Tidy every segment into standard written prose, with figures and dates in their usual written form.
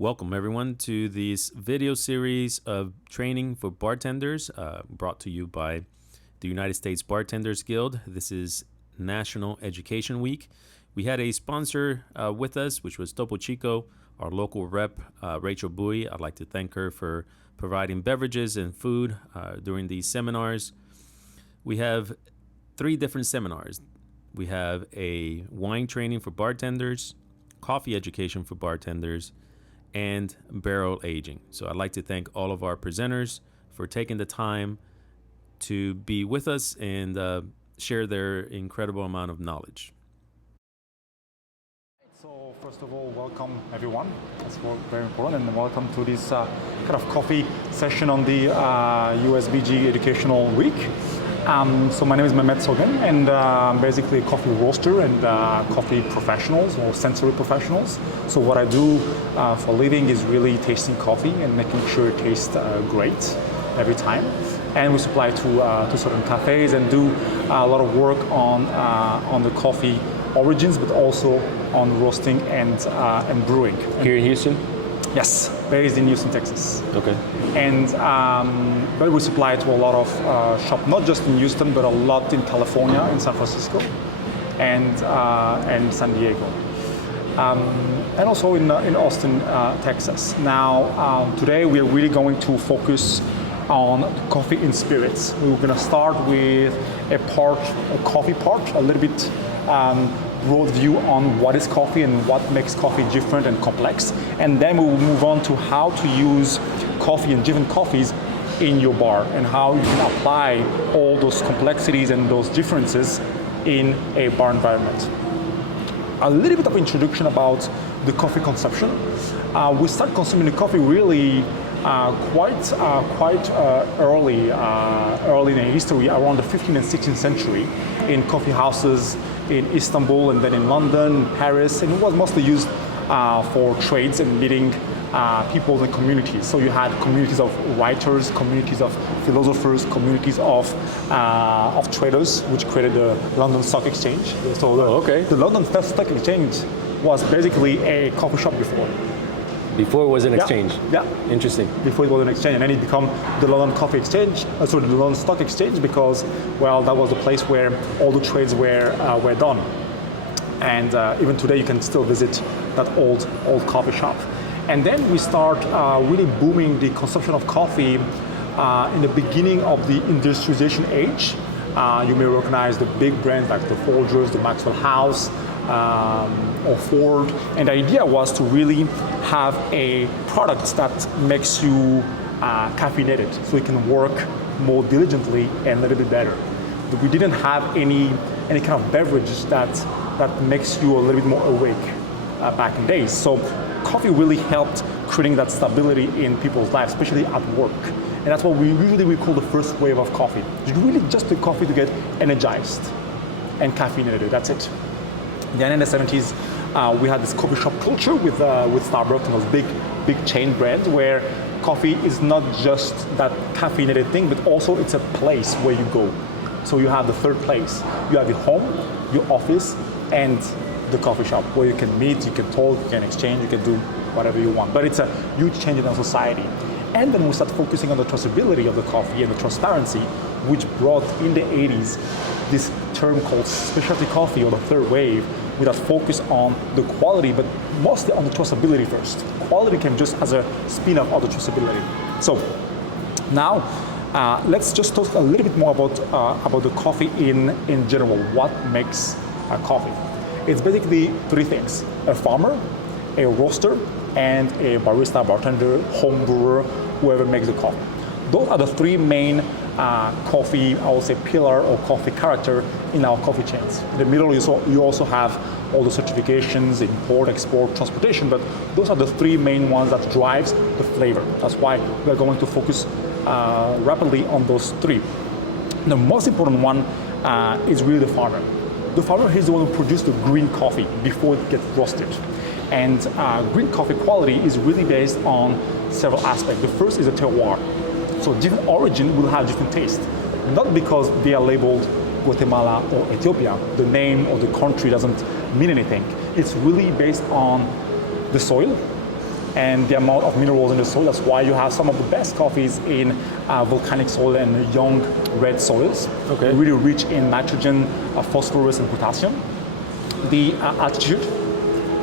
Welcome everyone to this video series of training for bartenders brought to you by the United States Bartenders Guild. This is National Education Week. We had a sponsor with us, which was Topo Chico, our local rep, Rachel Bowie. I'd like to thank her for providing beverages and food during these seminars. We have 3 different seminars. We have a wine training for bartenders, coffee education for bartenders, and barrel aging. So I'd like to thank all of our presenters for taking the time to be with us and share their incredible amount of knowledge. So first of all, welcome everyone. That's very important, and welcome to this kind of coffee session on the USBG Educational Week. So my name is Mehmet Sogan, and I'm basically a coffee roaster and coffee professionals or sensory professionals. So what I do for a living is really tasting coffee and making sure it tastes great every time. And we supply to certain cafes and do a lot of work on the coffee origins, but also on roasting and brewing. Here in Houston? Yes, based in Houston, Texas. Okay. And but we supply to a lot of shops, not just in Houston, but a lot in California, in San Francisco, and San Diego, and also in Austin, Texas. Now, today we are really going to focus on coffee in spirits. We're going to start with a coffee part, a little bit broad view on what is coffee and what makes coffee different and complex. And then we will move on to how to use coffee and different coffees in your bar and how you can apply all those complexities and those differences in a bar environment. A little bit of introduction about the coffee consumption. We start consuming the coffee really quite early in history, around the 15th and 16th century, in coffee houses in Istanbul and then in London, Paris, and it was mostly used for trades and meeting people in communities. So you had communities of writers, communities of philosophers, communities of traders, which created the London Stock Exchange. So the London Stock Exchange was basically a coffee shop before. Before it was an exchange? Yeah. Interesting. Before it was an exchange, and then it became the London Coffee Exchange, the London Stock Exchange, because, well, that was the place where all the trades were done. And even today you can still visit that old coffee shop. And then we start really booming the consumption of coffee in the beginning of the industrialization age. You may recognize the big brands like the Folgers, the Maxwell House, or Ford, and the idea was to really have a product that makes you caffeinated, so you can work more diligently and a little bit better. But we didn't have any kind of beverage that makes you a little bit more awake back in days. So coffee really helped creating that stability in people's lives, especially at work. And that's what we call the first wave of coffee. You really just take coffee to get energized and caffeinated. That's it. Then in the 70s, we had this coffee shop culture with Starbucks and those big chain brands where coffee is not just that caffeinated thing, but also it's a place where you go. So you have the third place. You have your home, your office, and the coffee shop where you can meet, you can talk, you can exchange, you can do whatever you want. But it's a huge change in our society. And then we start focusing on the traceability of the coffee and the transparency, which brought in the 80s this term called specialty coffee, or the third wave, with a focus on the quality, but mostly on the traceability first. Quality came just as a spin-off of the traceability. So now let's just talk a little bit more about the coffee in general. What makes coffee? It's basically 3 things: a farmer, a roaster, and a barista, bartender, home brewer, whoever makes the coffee. Those are the 3 main coffee, I would say, pillar or coffee character in our coffee chains. In the middle, you also have all the certifications, import, export, transportation, but those are the 3 main ones that drives the flavor. That's why we're going to focus rapidly on those 3. The most important one is really the farmer. The farmer is the one who produced the green coffee before it gets roasted. And green coffee quality is really based on several aspects. The first is the terroir. So different origin will have different taste. Not because they are labeled Guatemala or Ethiopia. The name of the country doesn't mean anything. It's really based on the soil and the amount of minerals in the soil. That's why you have some of the best coffees in volcanic soil and young red soils. Okay. Really rich in nitrogen, phosphorus, and potassium. The altitude,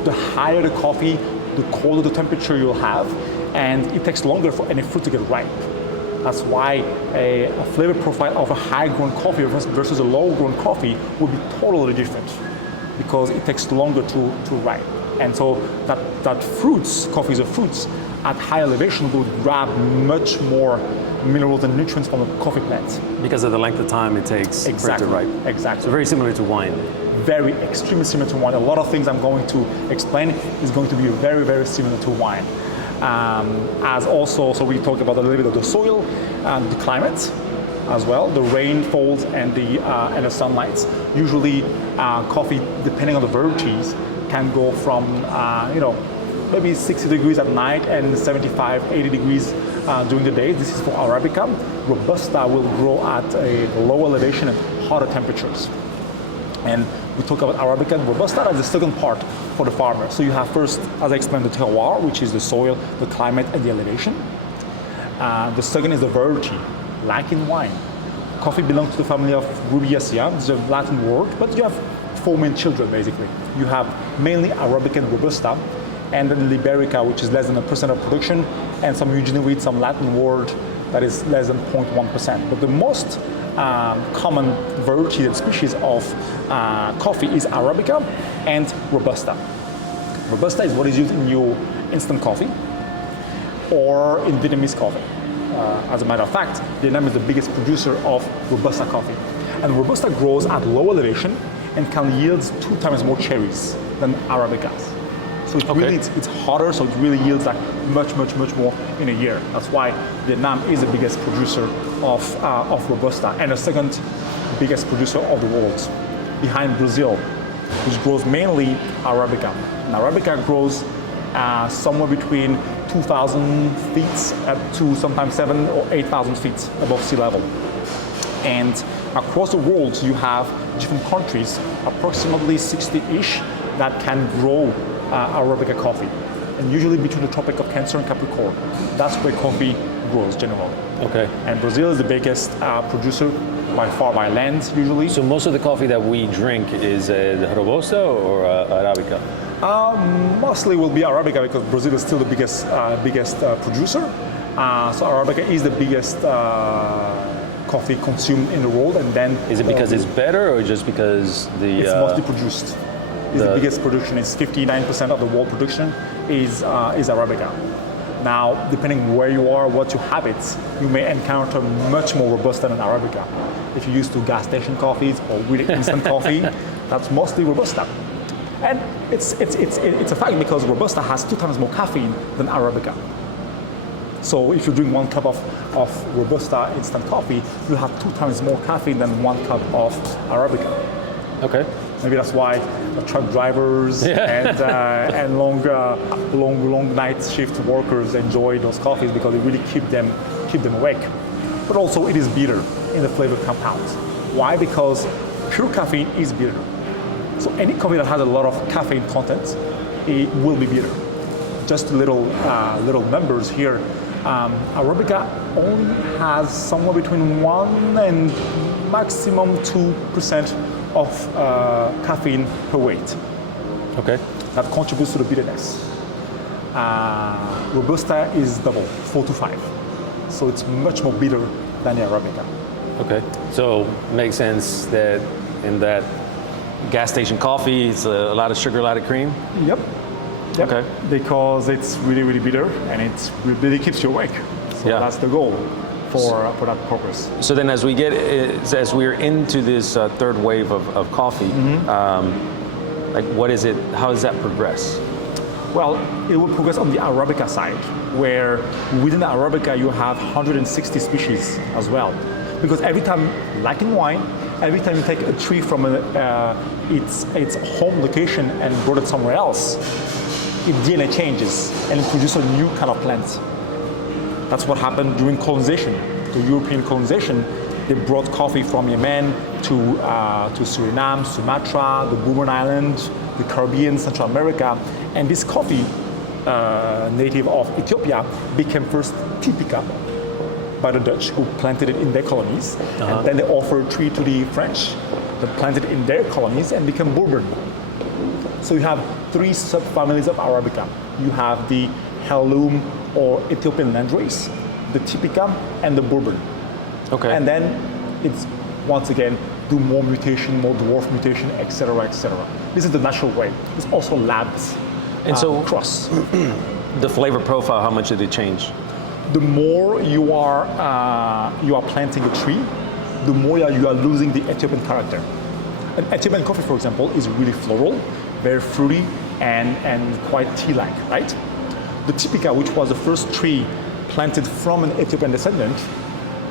the higher the coffee, the colder the temperature you'll have, and it takes longer for any fruit to get ripe. That's why a flavor profile of a high-grown coffee versus a low-grown coffee will be totally different, because it takes longer to ripe. And so that fruits, coffees or fruits, at high elevation will grab much more minerals and nutrients from the coffee plant. Because of the length of time it takes for it to ripe. Exactly. So very similar to wine. Very extremely similar to wine. A lot of things I'm going to explain is going to be very, very similar to wine. As also, so we talked about a little bit of the soil, the climate as well, the rainfalls and the sunlight. Usually, coffee, depending on the varieties, can go from maybe 60 degrees at night and 75, 80 degrees during the day. This is for Arabica. Robusta will grow at a low elevation and hotter temperatures. And we talk about Arabica and Robusta as the second part for the farmer. So you have first, as I explained, the terroir, which is the soil, the climate, and the elevation. The second is the variety, like in wine. Coffee belongs to the family of Rubiaceae, it's a Latin word, but you have four main children basically. You have mainly Arabica and Robusta, and then Liberica, which is less than 1% of production, and some Eugenioid, some Latin word that is less than 0.1%. But the most common variety and species of coffee is Arabica and Robusta. Robusta is what is used in your instant coffee or in Vietnamese coffee. As a matter of fact, Vietnam is the biggest producer of Robusta coffee. And Robusta grows at low elevation and can yield 2 times more cherries than Arabicas. So it's hotter, so it really yields like much more in a year. That's why Vietnam is the biggest producer of Robusta and the second biggest producer of the world, behind Brazil, which grows mainly Arabica. And Arabica grows somewhere between 2,000 feet up to sometimes 7,000 or 8,000 feet above sea level. And across the world, you have different countries, approximately 60-ish, that can grow Arabica coffee. And usually between the Tropic of Cancer and Capricorn. That's where coffee grows generally. Okay. And Brazil is the biggest producer by far by land usually. So most of the coffee that we drink is the Robusta or Arabica? Mostly will be Arabica because Brazil is still the biggest producer. So Arabica is the biggest coffee consumed in the world, and then is it because it's better or just because it's mostly produced? It's the biggest production. It's 59% of the world production is Arabica. Now, depending where you are, what your habits, you may encounter much more Robusta than Arabica. If you're used to gas station coffees or really instant coffee, that's mostly Robusta. And it's a fact because Robusta has 2 times more caffeine than Arabica. So if you drink 1 cup of Robusta instant coffee, you have 2 times more caffeine than 1 cup of Arabica. Okay. Maybe that's why truck drivers and long night shift workers enjoy those coffees, because they really keep them awake. But also it is bitter in the flavor compounds. Why? Because pure caffeine is bitter. So any coffee that has a lot of caffeine content, it will be bitter. Just little numbers here. Arabica only has somewhere between 1 and maximum 2% of caffeine per weight. Okay. That contributes to the bitterness. Robusta is double, 4 to 5. So it's much more bitter than the Arabica. Okay. So makes sense that in that gas station coffee, it's a lot of sugar, a lot of cream? Yep. Okay. Because it's really bitter and it really keeps you awake. So that's the goal for that purpose. So then as we're into this third wave of coffee, like what is it, how does that progress? Well, it will progress on the Arabica side, where within the Arabica you have 160 species as well. Because every time, like in wine, every time you take a tree from its home location and brought it somewhere else, its DNA changes and it produces a new kind of plant. That's what happened during colonization. The European colonization, they brought coffee from Yemen to Suriname, Sumatra, the Bourbon Island, the Caribbean, Central America, and this coffee native of Ethiopia, became first Typica by the Dutch, who planted it in their colonies. And then they offered tree to the French, that planted it in their colonies and became Bourbon. So you have three subfamilies of Arabica. You have the Heirloom or Ethiopian landrace, the Typica, and the Bourbon. Okay. And then it's, once again, do more mutation, more dwarf mutation, etc., etc. This is the natural way. It's also labs. And so cross. the flavor profile, how much did it change? The more you are planting a tree, the more you are losing the Ethiopian character. An Ethiopian coffee, for example, is really floral, very fruity, and quite tea-like, right? The Typica, which was the first tree planted from an Ethiopian descendant,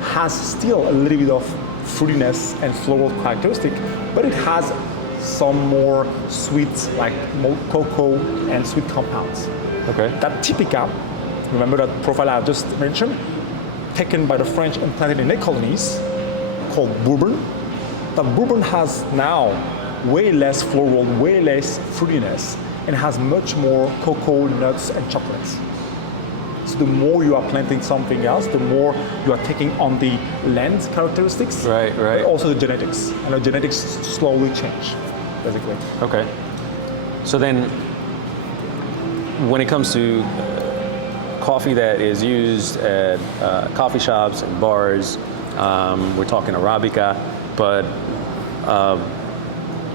has still a little bit of fruitiness and floral characteristic, but it has some more sweet, like more cocoa and sweet compounds. Okay. That Typica, remember that profile I just mentioned, taken by the French and planted in their colonies, called Bourbon. That Bourbon has now way less floral, way less fruitiness, and has much more cocoa, nuts, and chocolates. So the more you are planting something else, the more you are taking on the land characteristics, Right. but also the genetics. And the genetics slowly change, basically. Okay. So then, when it comes to coffee that is used at coffee shops and bars, we're talking Arabica, but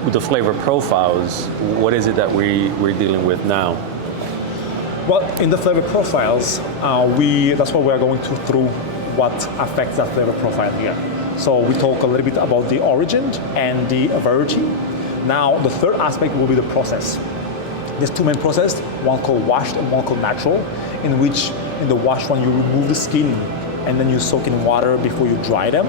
with the flavor profiles, what is it that we're dealing with now? Well, in the flavor profiles, that's what we are going through what affects that flavor profile here. So we talk a little bit about the origin and the variety. Now, the third aspect will be the process. There's two main processes, one called washed and one called natural, in which in the washed one you remove the skin and then you soak in water before you dry them.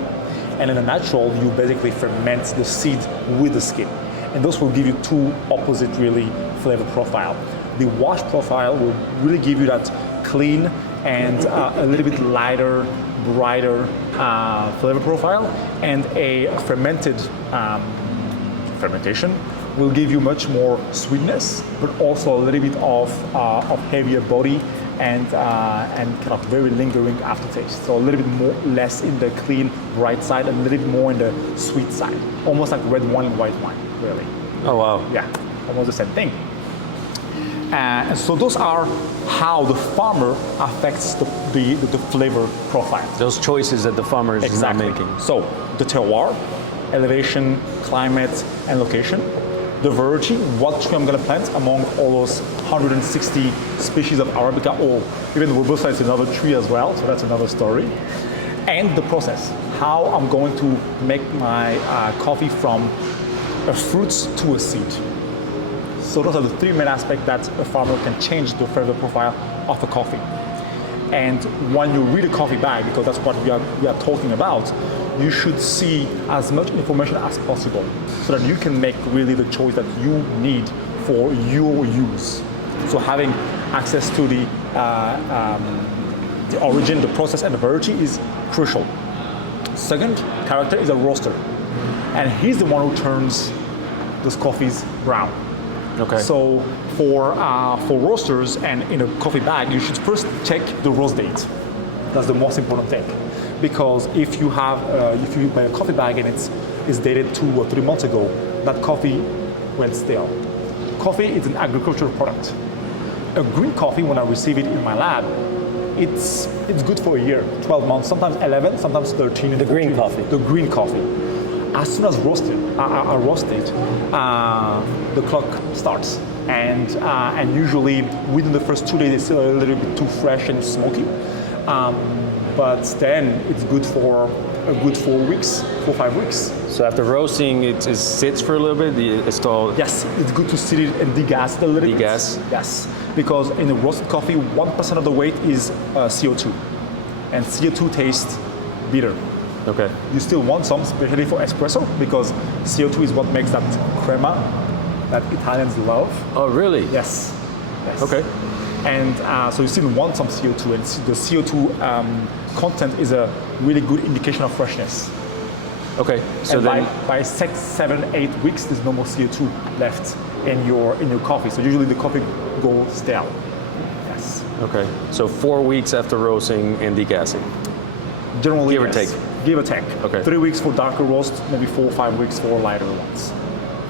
And in the natural, you basically ferment the seed with the skin. And those will give you two opposite really flavor profile. The washed profile will really give you that clean and a little bit lighter, brighter flavor profile, and a fermented fermentation will give you much more sweetness, but also a little bit of heavier body and kind of very lingering aftertaste. So a little bit more, less in the clean, bright side, and a little bit more in the sweet side. Almost like red wine and white wine, really. Oh wow. Yeah, almost the same thing. And so those are how the farmer affects the flavor profile. Those choices that the farmers is not making. So the terroir, elevation, climate, and location. The variety, what tree I'm going to plant among all those 160 species of Arabica, or even Robusta is another tree as well, so that's another story. And the process, how I'm going to make my coffee from a fruit to a seed. So those are the three main aspects that a farmer can change the flavor profile of a coffee. And when you read a coffee bag, because that's what we are talking about, you should see as much information as possible so that you can make really the choice that you need for your use. So having access to the origin, the process, and the variety is crucial. Second character is a roaster, and he's the one who turns those coffees brown. Okay. So for roasters and in a coffee bag, you should first check the roast date. That's the most important thing, because if you buy a coffee bag and it's dated 2 or 3 months ago, that coffee went stale. Coffee is an agricultural product. A green coffee, when I receive it in my lab, it's good for a year, 12 months, sometimes 11, sometimes 13. The green coffee. The green coffee. As soon as I roast it, the clock starts, and usually within the first 2 days it's still a little bit too fresh and smoky, but then it's good for a good 4 weeks, 4 or 5 weeks. So after roasting, it sits for a little bit. It's called. Yes, it's good to sit it and degas it a little bit. Degas? Yes, because in the roasted coffee, 1% of the weight is CO2, and CO2 tastes bitter. Okay. You still want some, especially for espresso, because CO2 is what makes that crema that Italians love. Oh, really? Yes. Okay. And so you still want some CO2, and the CO2 content is a really good indication of freshness. Okay. So and then, by 6, 7, 8 weeks, there's no more CO2 left in your coffee. So usually the coffee goes stale. Okay. So 4 weeks after roasting and degassing. Generally, Give or yes. take. Give or take. Okay. 3 weeks for darker roast, maybe 4 or 5 weeks for lighter ones.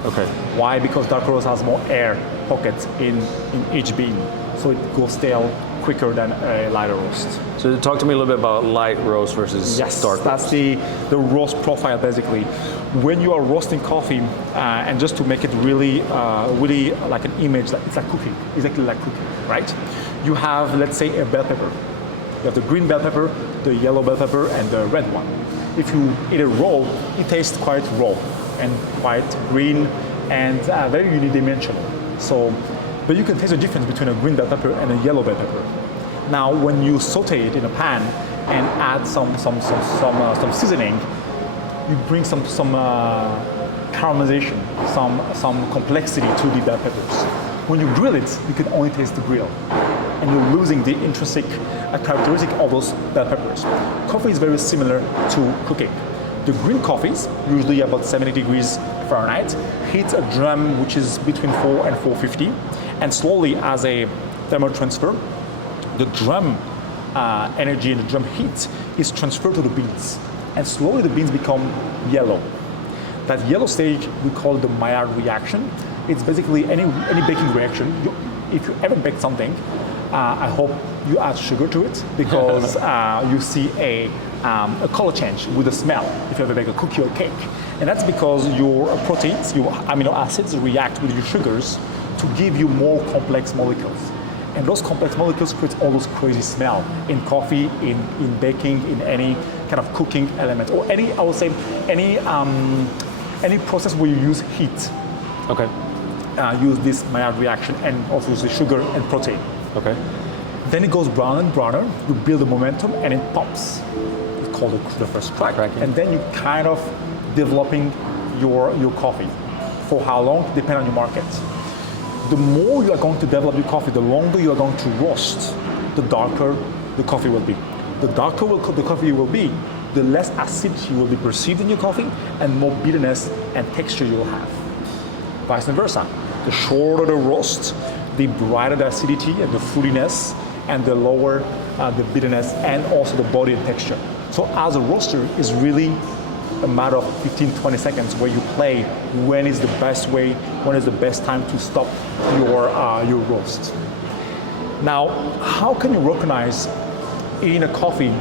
Okay. Why? Because darker roast has more air pockets in each bean, so it goes stale quicker than a lighter roast. So talk to me a little bit about light roast versus dark roast. That's the roast profile basically. When you are roasting coffee, and just to make it really like an image, it's like cooking, exactly like cooking, right? You have, let's say, a bell pepper. You have the green bell pepper, the yellow bell pepper, and the red one. If you eat it raw, it tastes quite raw and quite green and very unidimensional. So, but you can taste the difference between a green bell pepper and a yellow bell pepper. Now, when you saute it in a pan and add some seasoning, you bring some caramelization, some complexity to the bell peppers. When you grill it, you can only taste the grill, and you're losing the intrinsic characteristic of those bell peppers. Coffee is very similar to cooking. The green coffees, usually about 70 degrees Fahrenheit, hit a drum which is between 4 and 450, and slowly, as a thermal transfer, the drum energy and the drum heat is transferred to the beans, and slowly the beans become yellow. That yellow stage we call the Maillard reaction. It's basically any baking reaction. If you ever bake something, I hope you add sugar to it, because you see a color change with the smell if you ever bake a cookie or cake. And that's because your proteins, your amino acids react with your sugars to give you more complex molecules. And those complex molecules create all those crazy smell in coffee, in baking, in any kind of cooking element, or any, I would say, any process where you use heat. Okay. Use this Maillard reaction, and also use the sugar and protein. Okay. Then it goes brown and browner, you build the momentum, and it pops. It's called the first crack. And then you kind of developing your coffee. For how long? Depending on your market. The more you are going to develop your coffee, the longer you are going to roast, the darker the coffee will be. The darker the coffee will be, the less acidity will be perceived in your coffee, and more bitterness and texture you will have. Vice versa. The shorter the roast, the brighter the acidity and the fruitiness, and the lower the bitterness, and also the body and texture. So as a roaster, it's really a matter of 15-20 seconds where you play when is the best way, when is the best time to stop your roast. Now, how can you recognize in a coffee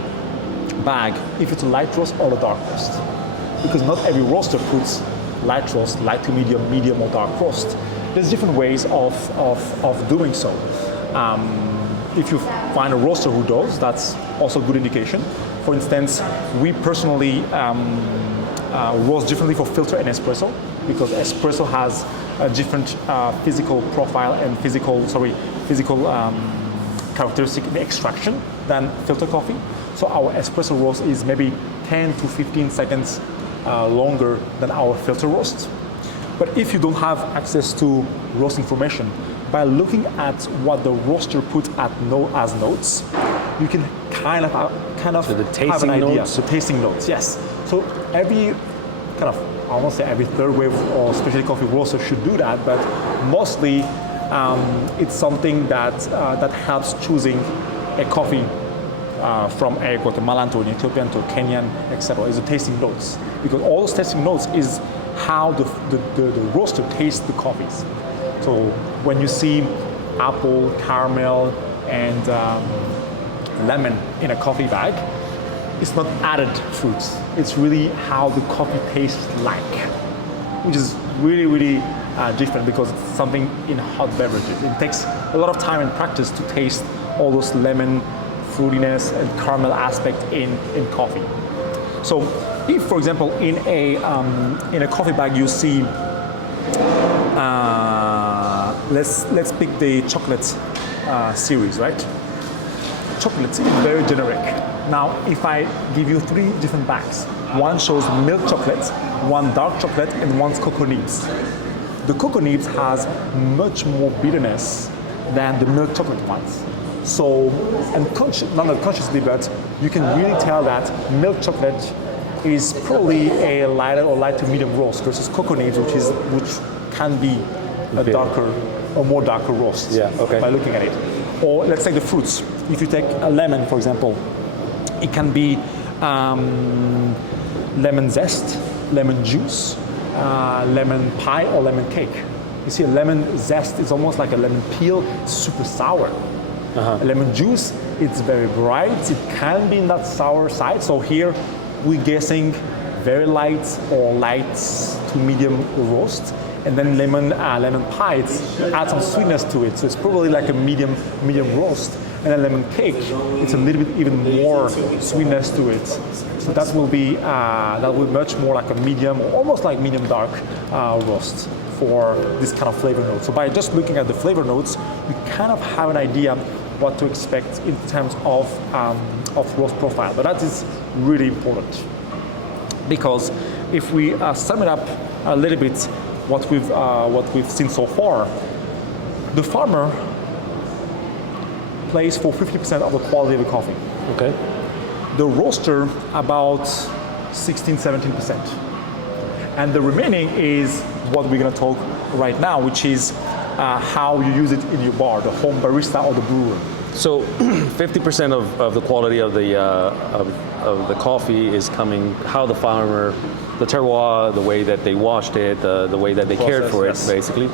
bag if it's a light roast or a dark roast? Because not every roaster puts light roast, light to medium, medium or dark roast. There's different ways of doing so. If you find a roaster who does, that's also a good indication. For instance, we personally roast differently for filter and espresso, because espresso has a different physical profile and physical characteristic in the extraction than filter coffee. So our espresso roast is maybe 10 to 15 seconds longer than our filter roast. But if you don't have access to roast information, by looking at what the roaster put as notes, you can kind of So the tasting have an idea. notes? The tasting notes, yes. So every kind of, I won't say every third wave or specialty coffee roaster should do that, but mostly it's something that helps choosing a coffee from a Guatemalan to an Ethiopian to a Kenyan, etc. is the tasting notes, because all those tasting notes is how the roaster tastes the coffees. So when you see apple, caramel, and lemon in a coffee bag, it's not added fruits. It's really how the coffee tastes like, which is really, really different, because it's something in hot beverages. It takes a lot of time and practice to taste all those lemon, fruitiness, and caramel aspect in coffee. So if, for example, in a coffee bag you see, let's pick the chocolate series, right? Chocolates is very generic. Now, if I give you 3 different bags, one shows milk chocolate, one dark chocolate, and one's cocoa nibs. The cocoa nibs has much more bitterness than the milk chocolate ones. So, and not unconsciously, but you can really tell that milk chocolate is probably a lighter or light to medium roast versus cocoa nibs, which can be a darker or more darker roast. Yeah, okay. By looking at it. Or let's take the fruits. If you take a lemon, for example, it can be lemon zest, lemon juice, lemon pie, or lemon cake. You see, a lemon zest is almost like a lemon peel, super sour. A lemon juice, it's very bright. It can be in that sour side. So here, we're guessing very light or light to medium roast. And then lemon pie, add some sweetness to it. So it's probably like a medium roast. And then lemon cake, it's a little bit even more sweetness to it. So that will be much more like a medium, almost like medium dark roast for this kind of flavor note. So by just looking at the flavor notes, you kind of have an idea what to expect in terms of roast profile. But that is really important, because if we sum it up a little bit, what we've seen so far, the farmer plays for 50% of the quality of the coffee. Okay. The roaster about 16-17%. And the remaining is what we're going to talk right now, which is how you use it in your bar, the home barista or the brewer. So 50% of the quality of the coffee is coming how the farmer, the terroir, the way that they washed it, the way that they cared for it, basically.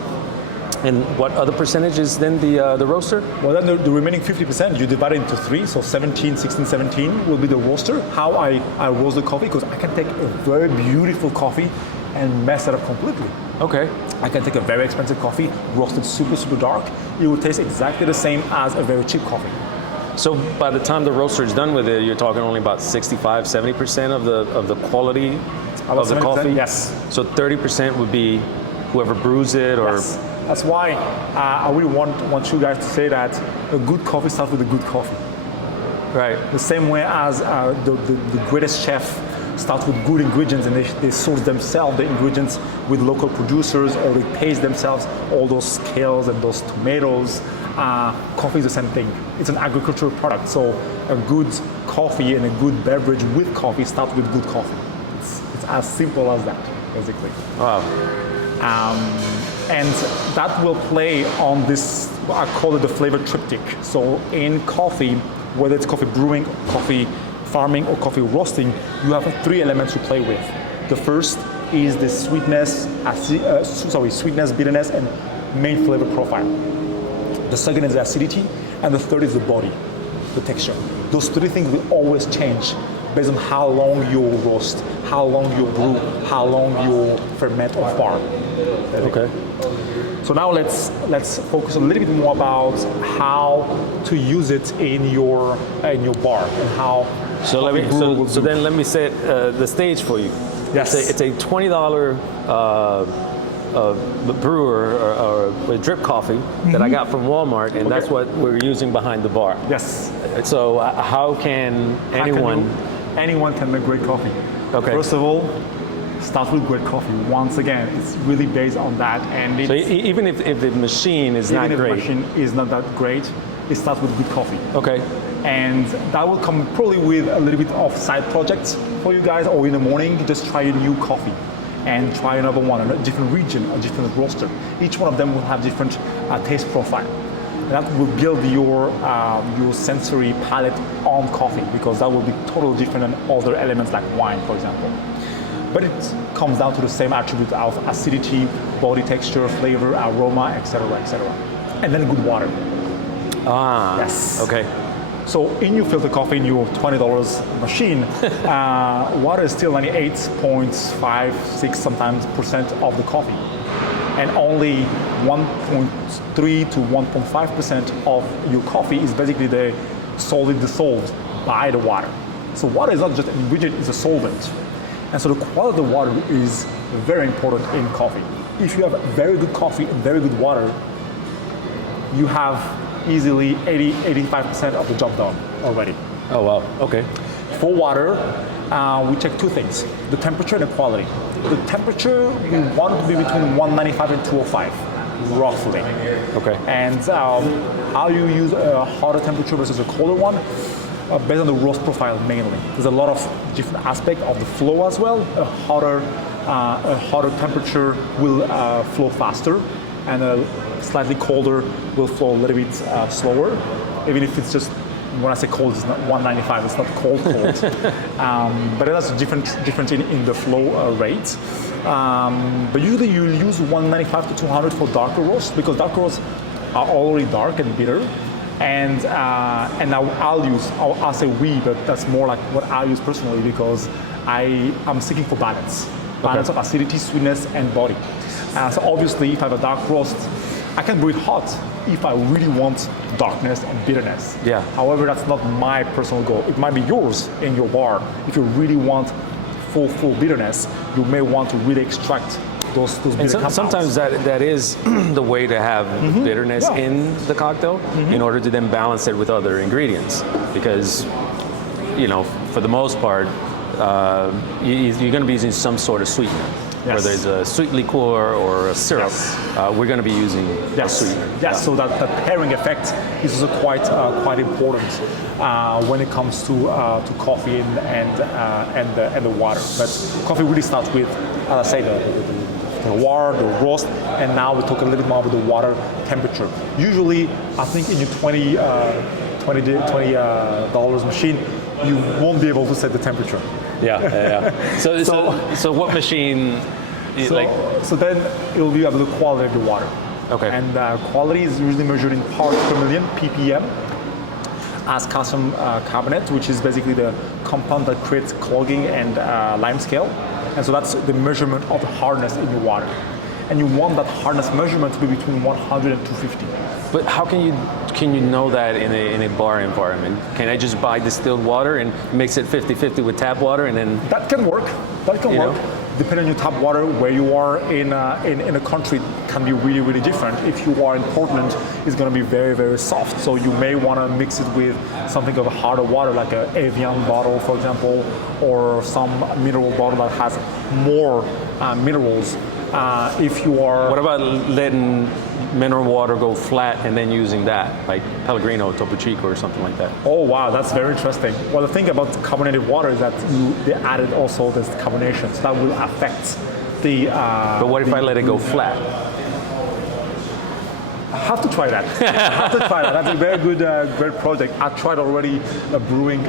And what other percentage is then the roaster? Well, then the remaining 50%, you divide it into three. So 17, 16, 17 will be the roaster, how I roast the coffee, because I can take a very beautiful coffee and mess it up completely. Okay. I can take a very expensive coffee, roasted super, super dark. It will taste exactly the same as a very cheap coffee. So by the time the roaster is done with it, you're talking only about 65, 70% of the quality of the coffee? Yes. So 30% would be whoever brews it, or... Yes. That's why I really want you guys to say that a good coffee starts with a good coffee. Right. The same way as the greatest chef starts with good ingredients, and they source themselves the ingredients with local producers, or they paste themselves all those scales and those tomatoes. Coffee is the same thing. It's an agricultural product. So a good coffee and a good beverage with coffee starts with good coffee. It's as simple as that, basically. Wow. And that will play on this, I call it the flavor triptych. So in coffee, whether it's coffee brewing, coffee farming, or coffee roasting, you have three elements to play with. The first is the sweetness, bitterness, and main flavor profile. The second is the acidity, and the third is the body, the texture. Those three things will always change based on how long you roast, how long you brew, how long you ferment or farm. Okay. So now let's focus a little bit more about how to use it in your bar and how. So then let me set the stage for you. Yes. It's a $20 brewer or a drip coffee that I got from Walmart, and that's what we're using behind the bar. Yes. So how can anyone? Anyone can make great coffee. Okay. First of all, start with great coffee. Once again, it's really based on that. And So even if the machine is not even great, if the machine is not that great, it starts with good coffee. okay. And that will come probably with a little bit of side projects for you guys, or in the morning, just try a new coffee and try another one, a different region, a different roaster. Each one of them will have different taste profile. And that will build your sensory palate on coffee, because that will be totally different than other elements like wine, for example. But it comes down to the same attribute of acidity, body texture, flavor, aroma, etc., etc. And then good water. Ah. Yes. Okay. So in your filter coffee, in your $20 machine, water is still 98.56 sometimes % of the coffee. And only 1.3 to 1.5% of your coffee is basically the solid dissolved by the water. So water is not just an ingredient, it's a solvent. And so the quality of the water is very important in coffee. If you have very good coffee and very good water, you have easily 80-85% of the job done already. Oh wow. Okay. For water, we check two things: the temperature and the quality. The temperature, we want it to be between 195 and 205, roughly. Okay. And how you use a hotter temperature versus a colder one, based on the roast profile mainly. There's a lot of different aspects of the flow as well. A hotter temperature will flow faster, and a slightly colder will flow a little bit slower, even if it's just, when I say cold, it's not 195, it's not cold, but that's a difference in the flow rate. But usually you'll use 195 to 200 for darker roast, because darker roasts are already dark and bitter. And I'll say we, but that's more like what I use personally, because I'm seeking for balance of acidity, sweetness, and body. So obviously, if I have a dark roast, I can brew it hot if I really want darkness and bitterness. Yeah. However, that's not my personal goal. It might be yours in your bar. If you really want full bitterness, you may want to really extract those bitter compounds. Sometimes that is the way to have bitterness in the cocktail, in order to then balance it with other ingredients. Because, for the most part, you're going to be using some sort of sweetener. Yes. Whether it's a sweet liqueur or a syrup, we're going to be using a sweetener. Yes, so that pairing effect is also quite important when it comes to coffee and the water. But coffee really starts with, as I say, the water, the roast, and now we talk a little bit more about the water temperature. Usually, I think in your $20 machine, you won't be able to set the temperature. Yeah. So what machine? So then it will be about the quality of the water. Okay. And quality is usually measured in parts per million, ppm, as calcium carbonate, which is basically the compound that creates clogging and lime scale. And so that's the measurement of the hardness in your water. And you want that hardness measurement to be between 100 and 250. But how can you know that in a bar environment? Can I just buy distilled water and mix it 50-50 with tap water and then? That can work. Depending on your tap water, where you are in a country can be really, really different. If you are in Portland, it's going to be very, very soft. So you may want to mix it with something of a harder water, like an Evian bottle, for example, or some mineral bottle that has more minerals. If you are... What about letting mineral water go flat and then using that, like Pellegrino, Topo Chico, or something like that? Oh wow, that's very interesting. Well, the thing about carbonated water is that they added also this carbonation, so that will affect the... but what if I let it go flat? I have to try that. That's a very good great project. I tried already brewing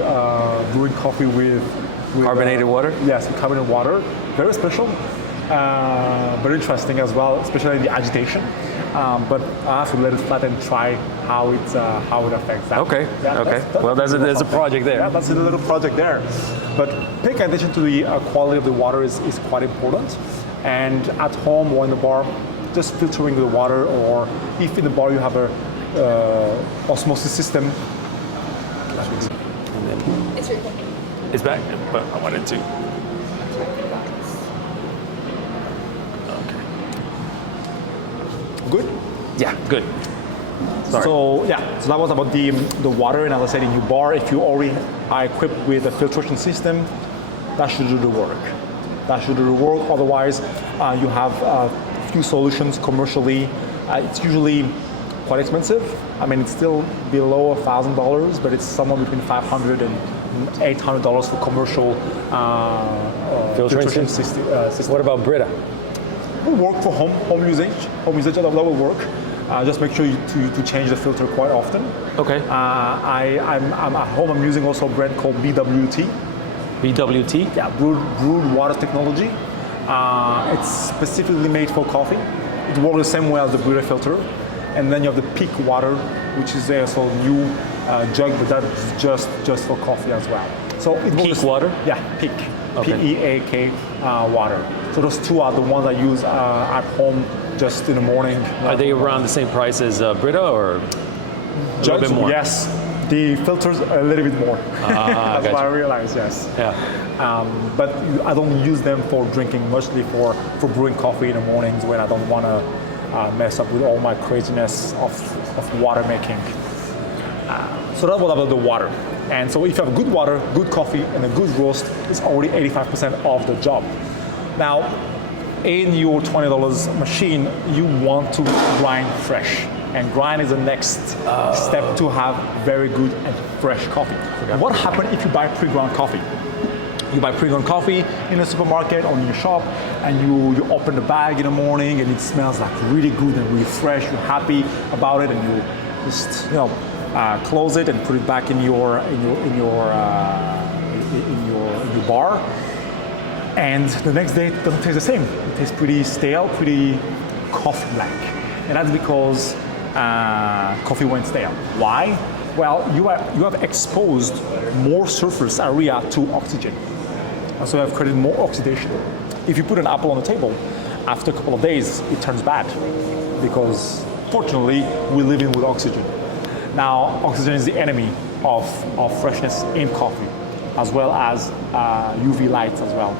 coffee with Carbonated water? Yes, with carbonated water. Very special. Very interesting as well, especially in the agitation. But I have to let it flat and try how it affects that. Okay. Yeah, okay. Well, there's a project there. Yeah, that's a little project there. But paying attention to the quality of the water is quite important. And at home or in the bar, just filtering the water, or if in the bar you have a osmosis system. It's recording. It's back, but I wanted to. Good? Yeah, good. Sorry. So that was about the water, and as I said, in your bar, if you already are equipped with a filtration system, that should do the work. Otherwise, you have a few solutions commercially. It's usually quite expensive. I mean, it's still below $1,000, but it's somewhere between $500 and $800 for commercial filtration system. What about Brita? Will work for home usage. That will work. Just make sure to change the filter quite often. Okay. I'm at home. I'm using also a brand called BWT. BWT? Yeah, brewed water technology. It's specifically made for coffee. It works the same way as the Brita filter. And then you have the Peak water, which is also new jug, but that's just for coffee as well. So it Peak water? Yeah, Peak. Okay. PEAK water. So those two are the ones I use at home just in the morning. Are they around the same price as Brita, or a little bit more? Yes. The filters are a little bit more. That's what I realized, yes. Yeah. But I don't use them for drinking, mostly for brewing coffee in the mornings when I don't want to mess up with all my craziness of water making. So that was about the water. And so if you have good water, good coffee, and a good roast, it's already 85% of the job. Now, in your $20 machine, you want to grind fresh. And grind is the next step to have very good and fresh coffee. What happens if you buy pre-ground coffee? You buy pre-ground coffee in a supermarket or in your shop, and you open the bag in the morning, and it smells like really good and really fresh. You're happy about it, and you just close it and put it back in your bar. And the next day it doesn't taste the same. It tastes pretty stale, pretty coffee-like, and that's because coffee went stale. Why? Well, you have exposed more surface area to oxygen. So you have created more oxidation. If you put an apple on the table, after a couple of days, it turns bad because fortunately, we live in with oxygen. Now, oxygen is the enemy of freshness in coffee, as well as UV light as well,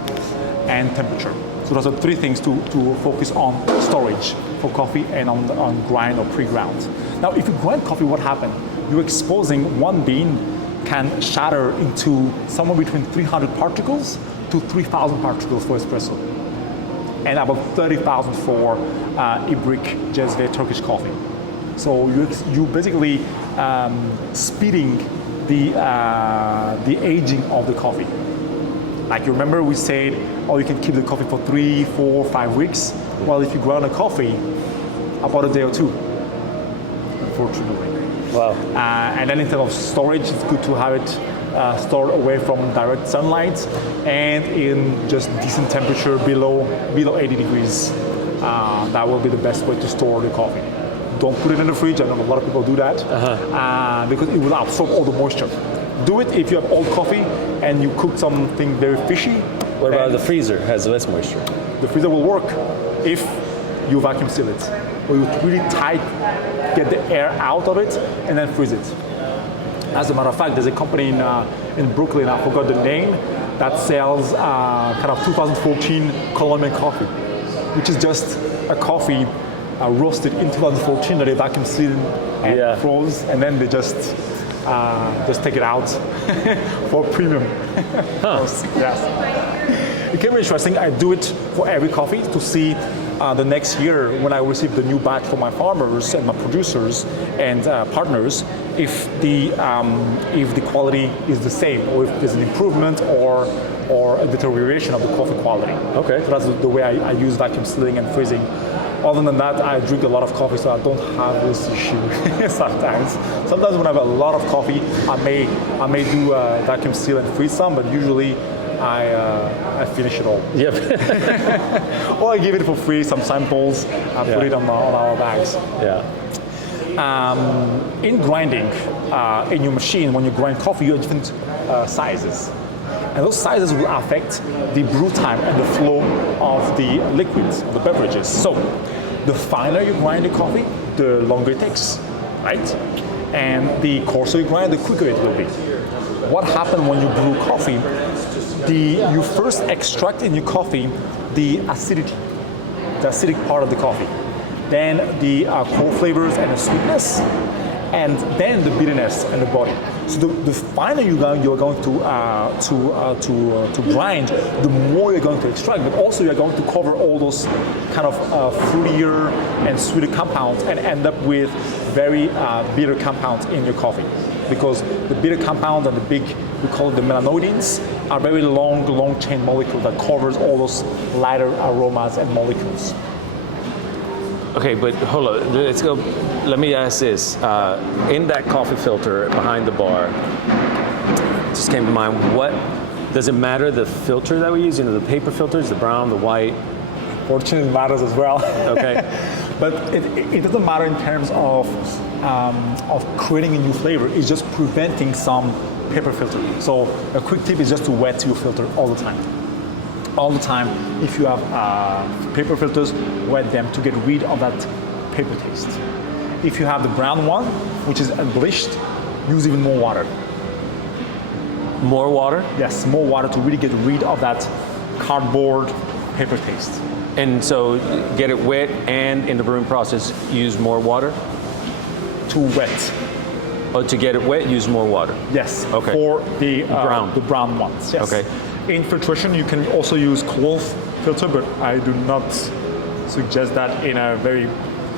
and temperature. So those are three things to focus on: storage for coffee and on grind or pre-ground. Now, if you grind coffee, what happens? You're exposing one bean can shatter into somewhere between 300 particles to 3,000 particles for espresso, and about 30,000 for Ibrik Cezve Turkish coffee. So you basically speeding the aging of the coffee. Like you remember we said, oh, you can keep the coffee for 3, 4, 5 weeks. Well, if you ground a coffee, about a day or two, unfortunately. Wow. And then in terms of storage, it's good to have it stored away from direct sunlight and in just decent temperature below 80 degrees. That will be the best way to store the coffee. Don't put it in the fridge. I know a lot of people do that because it will absorb all the moisture. Do it if you have old coffee and you cook something very fishy. What about the freezer? Has less moisture. The freezer will work if you vacuum seal it, or you really tight, get the air out of it, and then freeze it. As a matter of fact, there's a company in Brooklyn, I forgot the name, that sells kind of 2014 Colombian coffee, which is just a coffee roasted in 2014 that they vacuum sealed and froze, and then they just take it out for premium. Yes. It can be interesting. I do it for every coffee to see the next year when I receive the new batch from my farmers and my producers and partners, if the quality is the same, or if there's an improvement or a deterioration of the coffee quality. Okay. So that's the way I use vacuum sealing and freezing. Other than that, I drink a lot of coffee, so I don't have this issue sometimes. Sometimes when I have a lot of coffee, I may do vacuum seal and freeze some, but usually I finish it all. Yep. Or I give it for free, some samples, and put it on our bags. Yeah. In grinding, in your machine, when you grind coffee, you have different sizes. And those sizes will affect the brew time and the flow of the liquids, of the beverages. So, the finer you grind the coffee, the longer it takes, right? And the coarser you grind, the quicker it will be. What happens when you brew coffee? You first extract in your coffee the acidity, the acidic part of the coffee. Then the core flavors and the sweetness, and then the bitterness and the body. So the finer you're going to grind, the more you're going to extract, but also you're going to cover all those kind of fruitier and sweeter compounds and end up with very bitter compounds in your coffee. Because the bitter compounds and the big, we call it the melanoidins, are very long chain molecules that covers all those lighter aromas and molecules. Okay, but hold on, let's go. Let me ask this. In that coffee filter behind the bar, it just came to mind, what, does it matter the filter that we use? You know, the paper filters, the brown, the white? Fortunately, it matters as well. Okay. But it doesn't matter in terms of creating a new flavor. It's just preventing some paper filter. So a quick tip is just to wet your filter all the time. All the time, if you have paper filters, wet them to get rid of that paper taste. If you have the brown one, which is unbleached, use even more water. More water? Yes, more water to really get rid of that cardboard paper taste. And so get it wet, and in the brewing process, use more water? To wet. Oh, to get it wet, use more water? Yes, okay. For the brown ones, yes. Okay. In filtration, you can also use cloth filter, but I do not suggest that in a very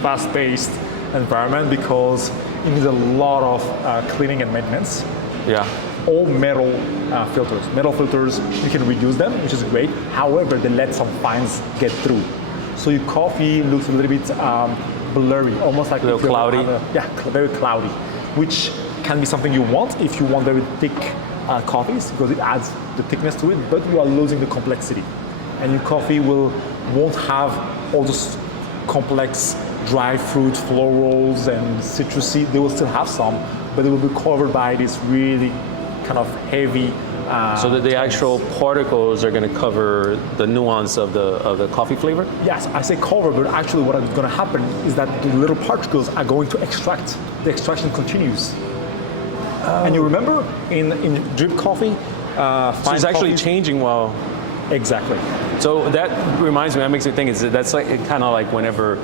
fast-paced environment because it needs a lot of cleaning and maintenance. Yeah. all metal filters. Metal filters, you can reuse them, which is great. However, they let some fines get through. So your coffee looks a little bit blurry, almost like a little cloudy. Very cloudy, which can be something you want if you want very thick coffees, because it adds the thickness to it, but you are losing the complexity. And your coffee won't have all those complex dry fruit, florals, and citrusy. They will still have some, but it will be covered by this really kind of heavy. So that the actual particles are going to cover the nuance of the coffee flavor? Yes, I say cover, but actually what is going to happen is that the little particles are going to extract. The extraction continues. And you remember in drip coffee, so it's actually changing while. Exactly. So that reminds me. That makes me think. That's like kind of like whenever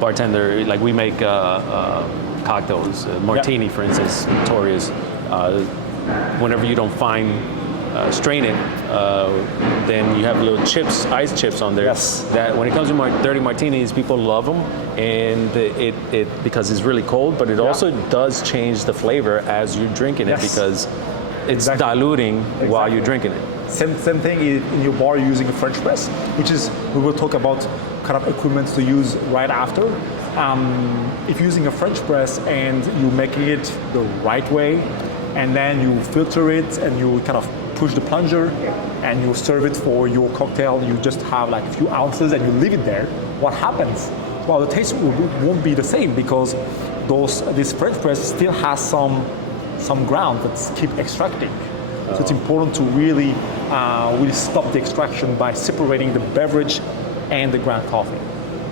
bartender, like we make cocktails, martini, for instance, notorious. Whenever you don't strain it, then you have little chips, ice chips on there. Yes. That when it comes to dirty martinis, people love them, and it because it's really cold, but it also does change the flavor as you're drinking it because it's diluting while you're drinking it. Same thing in your bar using a French press, which is, we will talk about kind of equipment to use right after. If you're using a French press and you're making it the right way, and then you filter it and you kind of push the plunger and you serve it for your cocktail, you just have like a few ounces and you leave it there, what happens? Well, the taste won't be the same because this French press still has some ground that keep extracting. So it's important to really stop the extraction by separating the beverage and the ground coffee.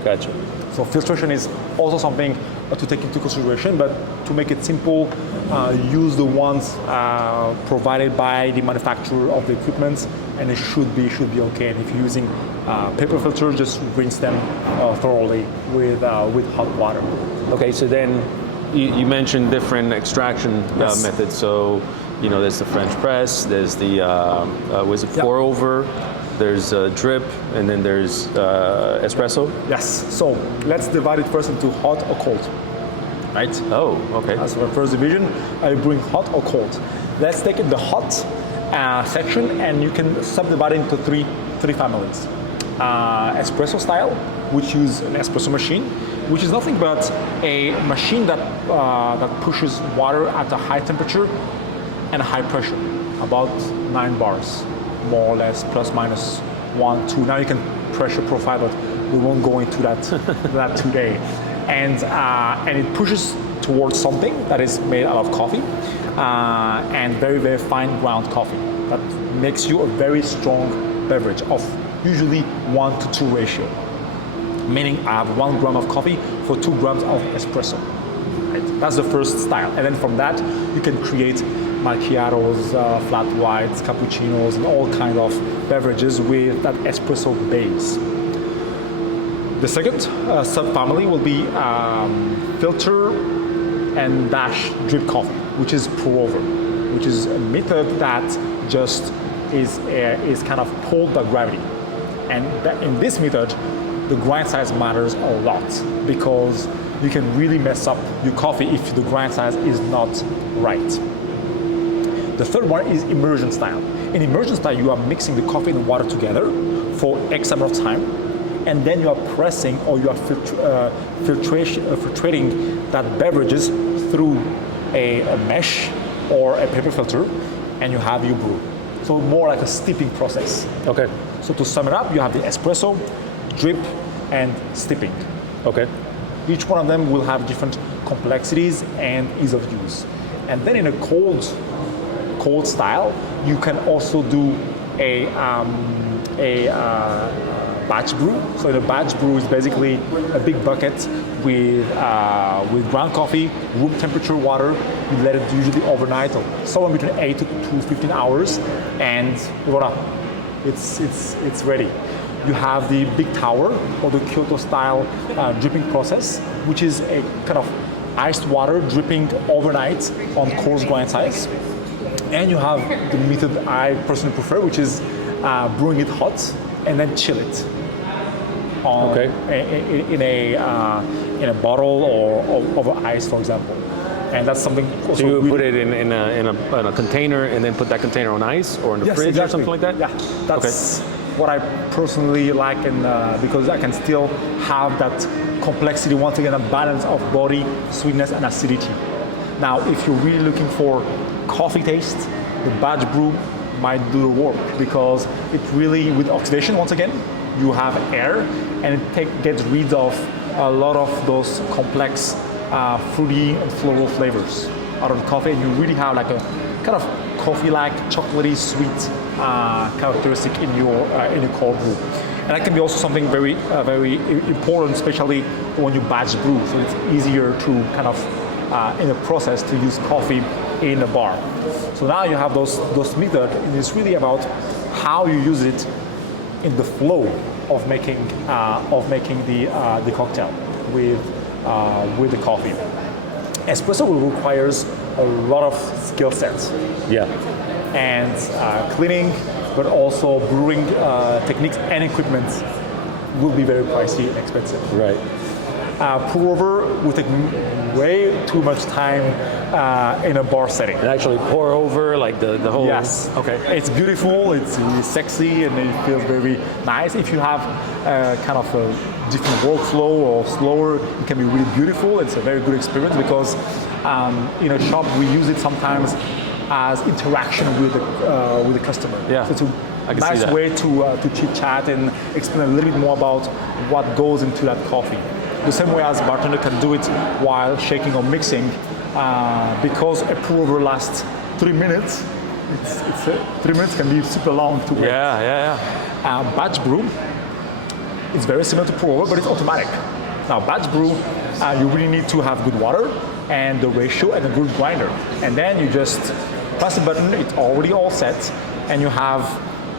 Gotcha. So filtration is also something to take into consideration, but to make it simple, use the ones provided by the manufacturer of the equipment, and it should be okay. And if you're using paper filter, just rinse them thoroughly with hot water. Okay, so then you mentioned different extraction methods. So there's the French press, there's the pour over. There's drip, and then there's espresso. Yes. So let's divide it first into hot or cold. Right? Oh, okay. As for the first division, I bring hot or cold. Let's take the hot section, and you can subdivide it into three families. Espresso style, which use an espresso machine, which is nothing but a machine that pushes water at a high temperature and a high pressure, about 9 bars. More or less, plus minus 1, 2. Now you can pressure profile, but we won't go into that today. And it pushes towards something that is made out of coffee and very, very fine ground coffee. That makes you a very strong beverage of usually 1 to 2 ratio. Meaning I have 1 gram of coffee for 2 grams of espresso. Right? That's the first style. And then from that, you can create macchiatos, flat whites, cappuccinos, and all kinds of beverages with that espresso base. The second subfamily will be filter and dash drip coffee, which is pour over, which is a method that just is kind of pulled by gravity. And in this method, the grind size matters a lot because you can really mess up your coffee if the grind size is not right. The third one is immersion style. In immersion style, you are mixing the coffee and water together for X amount of time, and then you are pressing or you are filtrating that beverages through a mesh or a paper filter, and you have your brew. So more like a steeping process. Okay. So to sum it up, you have the espresso, drip, and steeping. Okay. Each one of them will have different complexities and ease of use. And then in a cold style, you can also do a batch brew. So the batch brew is basically a big bucket with ground coffee, room temperature water. You let it usually overnight, or somewhere between 8 to 15 hours, and voila, it's ready. You have the big tower or the Kyoto style dripping process, which is a kind of iced water dripping overnight on coarse grind size. And you have the method I personally prefer, which is brewing it hot and then chill it in a bottle or over ice, for example. And that's something also So you would really- put it in a container and then put that container on ice or in the Yes, fridge exactly. or something like that? Yeah, that's what I personally like, and because I can still have that complexity, once again, a balance of body, sweetness, and acidity. Now, if you're really looking for coffee taste, the batch brew might do the work, because it really, with oxidation, once again, you have air, and it gets rid of a lot of those complex fruity and floral flavors out of the coffee, and you really have like a kind of coffee-like, chocolatey, sweet characteristic in your cold brew. And that can be also something very important, especially when you batch brew. So it's easier to kind of in the process to use coffee in a bar. So now you have those methods, and it's really about how you use it in the flow of making the cocktail with the coffee. Espresso requires a lot of skill sets Yeah. and cleaning, but also brewing techniques and equipment will be very pricey and expensive. Right. Pour over will take way too much time in a bar setting. And actually pour over like the whole. Yes. Okay. It's beautiful, it's really sexy, and it feels very nice. If you have kind of a different workflow or slower, it can be really beautiful. It's a very good experience, because in a shop we use it sometimes as interaction with the customer. Yeah. So it's I a can see nice that. way to chit chat and explain a little bit more about what goes into that coffee. The same way as bartender can do it while shaking or mixing, because a pour over lasts 3 minutes. 3 minutes can be super long to wait. Yeah. Batch brew, it's very similar to pour over, but it's automatic. Now, batch brew, you really need to have good water and the ratio and a good grinder. And then you just press the button, it's already all set, and you have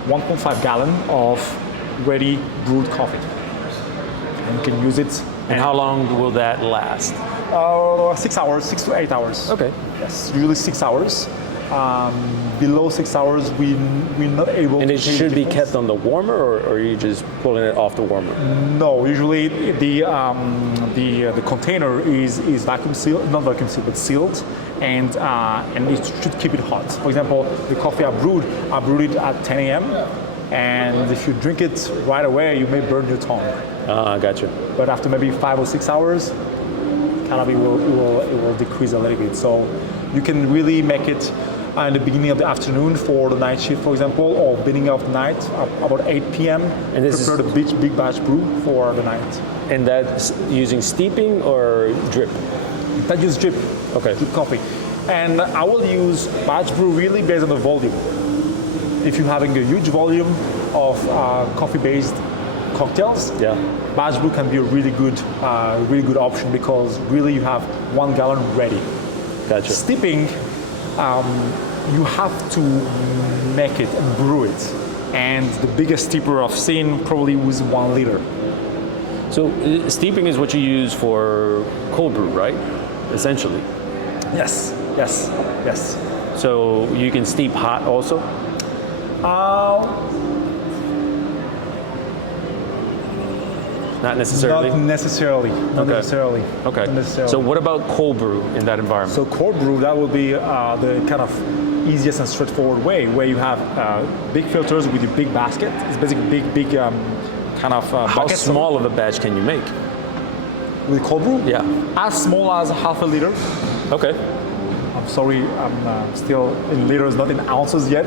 1.5 gallon of ready brewed coffee. And you can use it. And how long will that last? 6 hours, 6 to 8 hours. Okay. Yes, usually 6 hours. Below 6 hours, we're not able And to it taste should the be difference. kept on the warmer, or are you just pulling it off the warmer? No, usually the container is vacuum sealed, not vacuum sealed, but sealed, and it should keep it hot. For example, the coffee I brewed it at 10 a.m. and if you drink it right away, you may burn your tongue. I gotcha. But after maybe 5 or 6 hours, kind of it will decrease a little bit. So you can really make it in the beginning of the afternoon for the night shift, for example, or beginning of the night, about 8 p.m. And this prepare the big batch brew for the night. And that's using steeping or drip? That use drip, Okay. drip coffee. And I will use batch brew really based on the volume. If you're having a huge volume of coffee-based cocktails, Yeah. batch brew can be a really good option, because really you have 1 gallon ready. Gotcha. Steeping, you have to make it and brew it. And the biggest steeper I've seen probably was 1 liter. So steeping is what you use for cold brew, right? Essentially. Yes. So you can steep hot also? Not necessarily? Not necessarily. Not Okay. necessarily. Okay. Not necessarily. So what about cold brew in that environment? So cold brew, that will be the kind of easiest and straightforward way, where you have big filters with a big basket. It's basically big kind of How buckets. small of a batch can you make? With cold brew? Yeah. As small as half a liter. Okay. I'm sorry, I'm still in liters, not in ounces yet.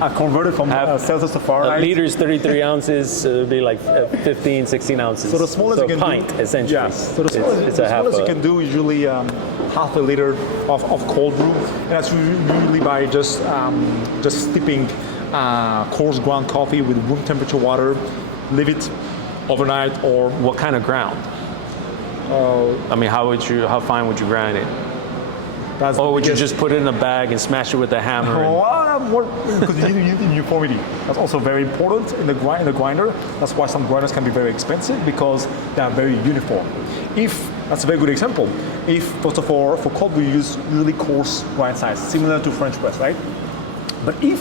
I've converted from Celsius to A Fahrenheit. liter is 33 ounces, so it would be like 15, 16 ounces. So the smallest you can pint, do, essentially. Yes. So the smallest, it's the a half smallest you a- can do is usually half a liter of cold brew, and that's usually by just steeping coarse ground coffee with room temperature water, leave it overnight, or What kind of ground? I mean, how fine would you grind it? that's Or would you biggest- just put it in a bag and smash it with a hammer? Well, more, because you need uniformity. That's also very important in the grinder. That's why some grinders can be very expensive, because they are very uniform. That's a very good example. If, first of all, for cold brew, you use really coarse grind size, similar to French press, right? But if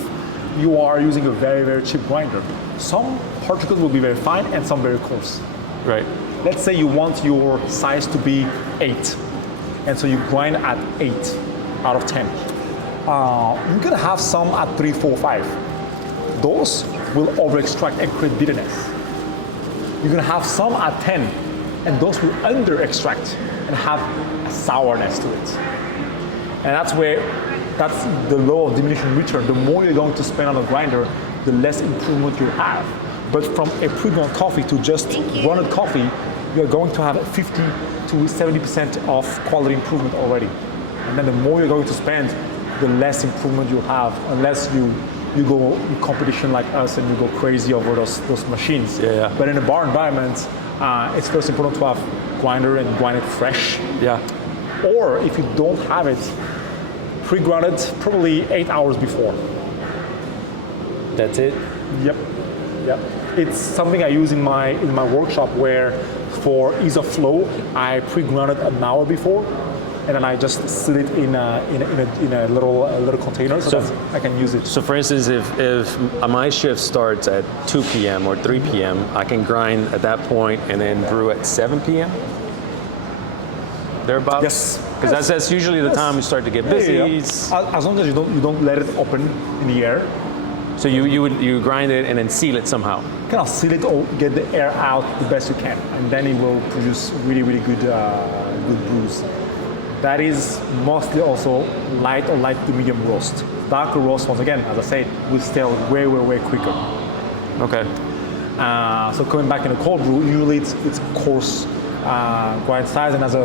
you are using a very, very cheap grinder, some particles will be very fine and some very coarse. Right. Let's say you want your size to be 8. and so you grind at 8 out of 10. You're gonna have some at 3, 4, 5. Those will over-extract and create bitterness. You're gonna have some at 10, and those will under-extract and have a sourness to it. And that's the law of diminishing return. The more you're going to spend on a grinder, the less improvement you'll have. But from a pre-ground coffee to just grounded coffee, you're going to have 50 to 70% of quality improvement already. And then the more you're going to spend, the less improvement you'll have, unless you go in competition like us and you go crazy over those machines. Yeah. But in a bar environment, it's first important to have grinder and grind it fresh. Yeah. Or if you don't have it, pre-grounded probably 8 hours before. That's it? Yep. It's something I use in my workshop where, for ease of flow, I pre-grounded an hour before, and then I just sit it in a little container so that I can use it. So for instance, if my shift starts at 2 p.m. or 3 p.m., I can grind at that point and then brew at 7 p.m.? Thereabouts? Yes. Because that's usually the time we start to get busy. Yeah. As long as you don't let it open in the air. So you grind it and then seal it somehow? Kind of seal it or get the air out the best you can, and then it will produce really, really good brews. That is mostly also light to medium roast. Darker roast, once again, as I said, will stale way quicker. Okay. So coming back in a cold brew, usually it's coarse grind size, and as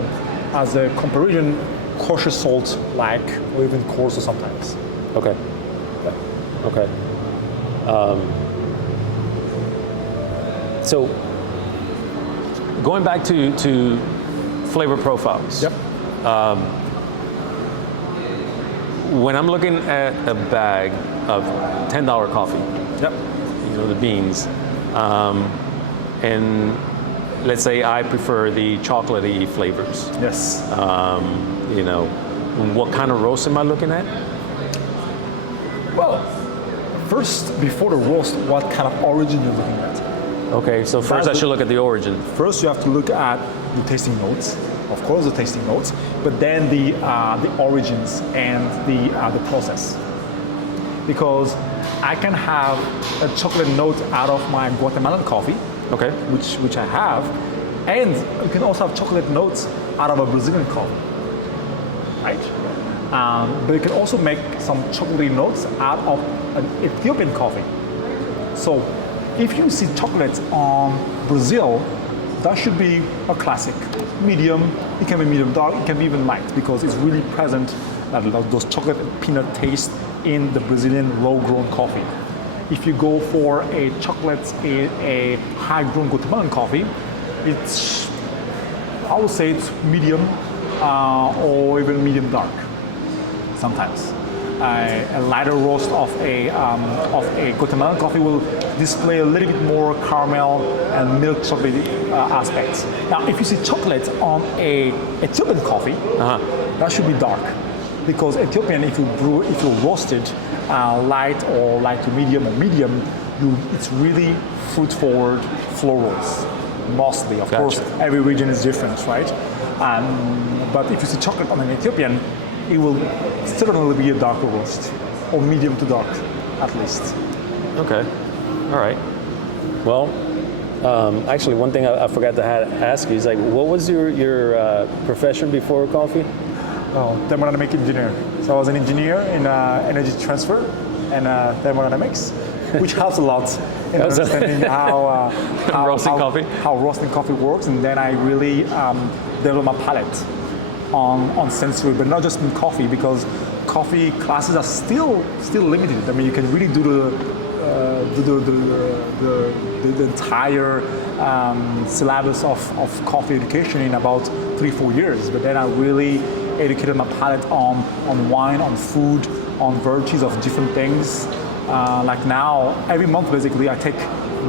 a comparison, kosher salt like, or even coarser sometimes. Okay. Okay. So going back to flavor profiles. Yep. When I'm looking at a bag of $10 coffee, Yep. the beans, and let's say I prefer the chocolatey flavors. Yes. What kind of roast am I looking at? Well, first, before the roast, what kind of origin you're looking at? Okay, so first I should look at the origin. First, you have to look at the tasting notes, of course, the tasting notes, but then the origins and the process. Because I can have a chocolate note out of my Guatemalan coffee, Okay. which I have, and you can also have chocolate notes out of a Brazilian coffee, right? But you can also make some chocolatey notes out of an Ethiopian coffee. So if you see chocolate on Brazil, that should be a classic. Medium, it can be medium dark, it can be even light, because it's really present, those chocolate and peanut taste in the Brazilian low-grown coffee. If you go for a chocolate, a high-grown Guatemalan coffee, I would say it's medium or even medium dark. Sometimes a lighter roast of a Guatemalan coffee will display a little bit more caramel and milk chocolate aspects. Now, if you see chocolate on a Ethiopian coffee, that should be dark, because Ethiopian, if you roast it light or light to medium or medium, it's really fruit-forward florals, mostly. Of course, every region is different, right? But if you see chocolate on an Ethiopian, it will certainly be a darker roast, or medium to dark, at least. Okay, all right. Well, actually, one thing I forgot to ask you is, like, what was your profession before coffee? Oh, thermodynamic engineer. So I was an engineer in energy transfer and thermodynamics, which helps a lot in understanding how roasting coffee works. And then I really developed my palate on sensory, but not just in coffee, because coffee classes are still limited. I mean, you can really do the entire syllabus of coffee education in about 3-4 years. But then I really educated my palate on wine, on food, on virtues of different things. Like now, every month basically, I take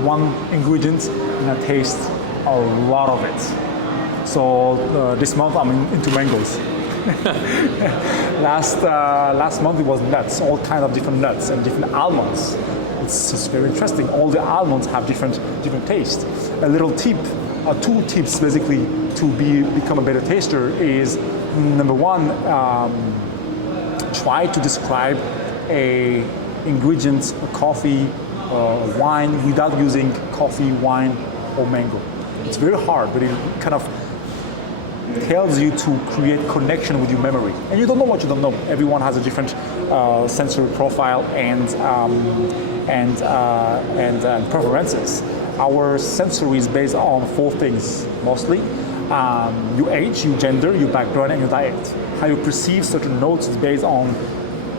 one ingredient and I taste a lot of it. So this month I'm into mangoes. Last month it was nuts, all kinds of different nuts and different almonds. It's just very interesting. All the almonds have different tastes. A little tip, 2 tips basically to become a better taster is Number one, try to describe a ingredient, a coffee, wine without using coffee, wine, or mango. It's very hard, but it kind of tells you to create connection with your memory. And you don't know what you don't know. Everyone has a different sensory profile and preferences. Our sensory is based on 4 things mostly: your age, your gender, your background, and your diet. How you perceive certain notes is based on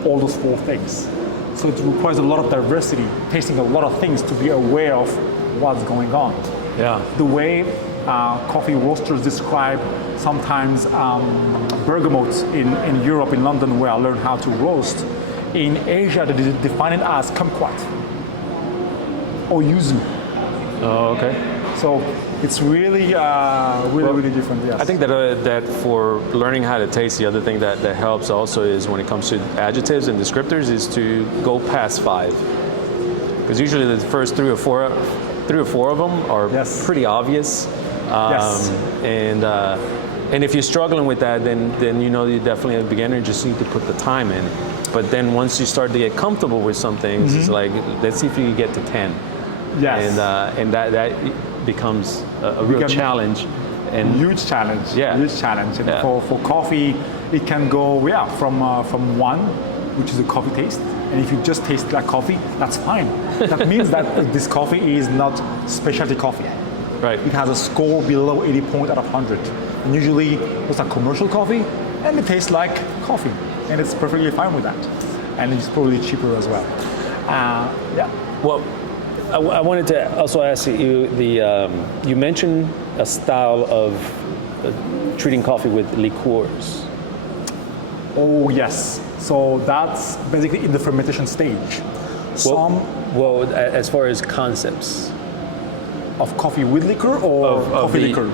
all those 4 things. So it requires a lot of diversity, tasting a lot of things to be aware of what's going on. Yeah. The way coffee roasters describe sometimes bergamot in Europe, in London, where I learned how to roast. In Asia, they define it as kumquat or yuzu. Oh, okay. So it's really, really different. Yes. I think that for learning how to taste, the other thing that helps also is when it comes to adjectives and descriptors is to go past 5. Because usually the first 3 or 4 of them are pretty obvious. Yes. And if you're struggling with that, then you know you're definitely a beginner. You just need to put the time in. But then once you start to get comfortable with some things, it's like, let's see if you can get to 10. Yes. And that becomes a real challenge. And huge challenge. Yeah. Huge challenge. And Yeah. for coffee, it can go from 1, which is a coffee taste. And if you just taste like coffee, that's fine. That means that this coffee is not specialty coffee. Right. It has a score below 80 points out of 100. And usually those are commercial coffee, and it tastes like coffee. And it's perfectly fine with that. And it's probably cheaper as well. Yeah. Well, I wanted to also ask you, you mentioned a style of treating coffee with liqueurs. Oh, yes. So that's basically in the fermentation stage. Well, as far as concepts. Of coffee with liquor or coffee liquor?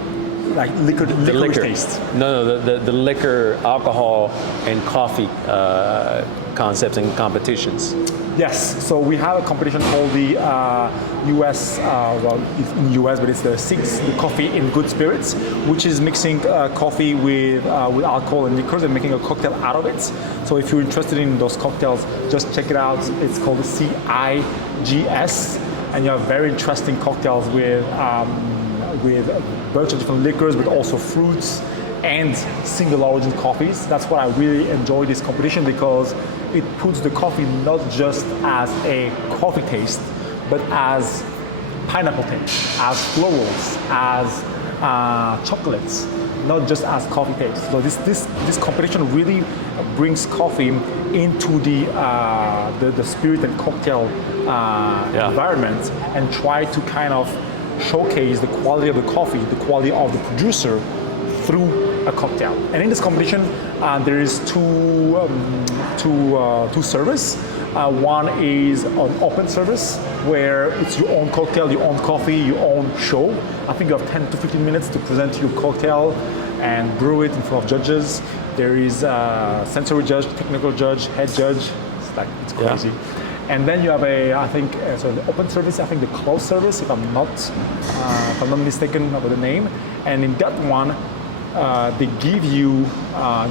Like liquor taste? No, the liquor, alcohol, and coffee concepts and competitions. Yes, so we have a competition called the US, well, it's in the US, but it's the Coffee in Good Spirits, which is mixing coffee with alcohol and liquors and making a cocktail out of it. So if you're interested in those cocktails, just check it out. It's called the CIGS, and you have very interesting cocktails with a bunch of different liquors, but also fruits and single origin coffees. That's why I really enjoy this competition, because it puts the coffee not just as a coffee taste, but as pineapple taste, as florals, as chocolates, not just as coffee taste. So this competition really brings coffee into the spirit and cocktail environment, and try to kind of showcase the quality of the coffee, the quality of the producer through a cocktail. And in this competition, there is two service. One is an open service, where it's your own cocktail, your own coffee, your own show. I think you have 10 to 15 minutes to present your cocktail and brew it in front of judges. There is a sensory judge, technical judge, head judge. It's crazy. Yeah. And then you have the open service, I think the closed service, if I'm not mistaken about the name. And in that one, they give you,